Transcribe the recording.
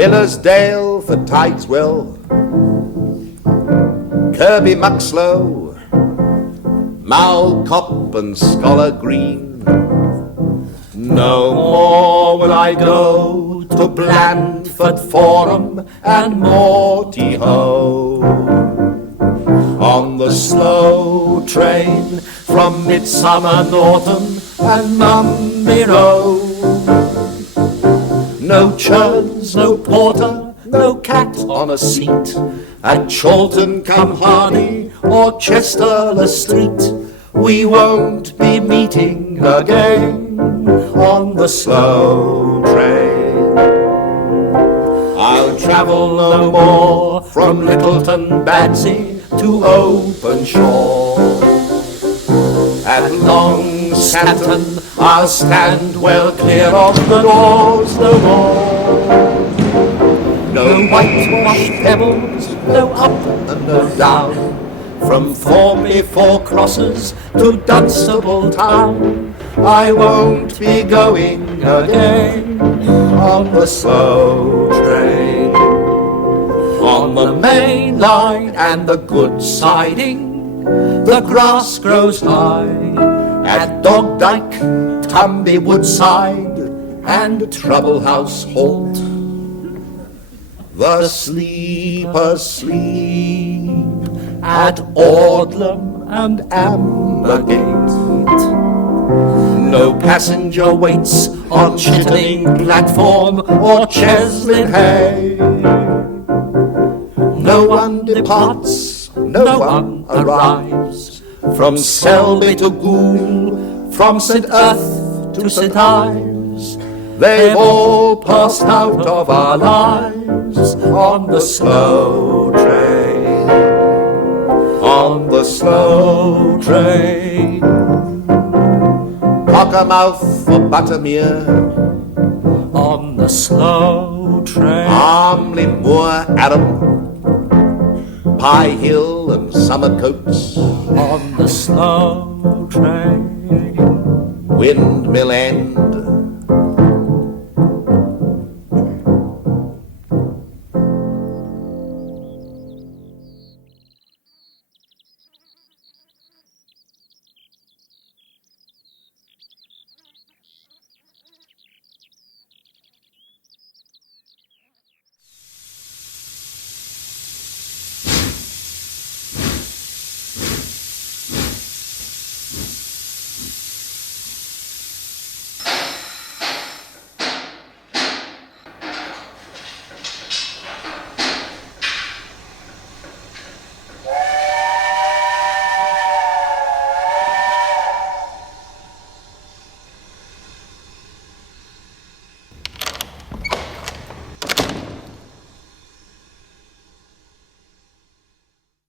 Millersdale for Tideswell, Kirby Muxlow, Malcop and Scholar Green. No more will I go to Blandford Forum and Morty Ho. On the slow train from Midsummer Norton and Mumby Road. No churns, no porter, no cat on a seat at Chorlton come Hardy or Chester Street. We won't be meeting again on the slow train. I'll travel no more from Littleton Badsy to Openshaw. At Long Stanton I'll stand well clear of the doors no more. No whitewashed pebbles, no up and no down, from Formby Four Crosses to Dunstable Town. I won't be going again on the slow train. On the main line and the good siding, the grass grows high. At Dogdyke, Tumby Woodside and Trouble House Halt. The sleepers sleep at Audlam and Ambergate. No passenger waits on Chittering platform or Cheslin Hay. No one departs, no one arrives, from Selby to Goole, from St. Earth to St. Ives. They've all passed out of our lives on the slow train. On the slow train. Cockermouth for Buttermere, on the slow train. Armley Moor, Adam, Pye Hill and Summercoats, on the slow train. Windmill End,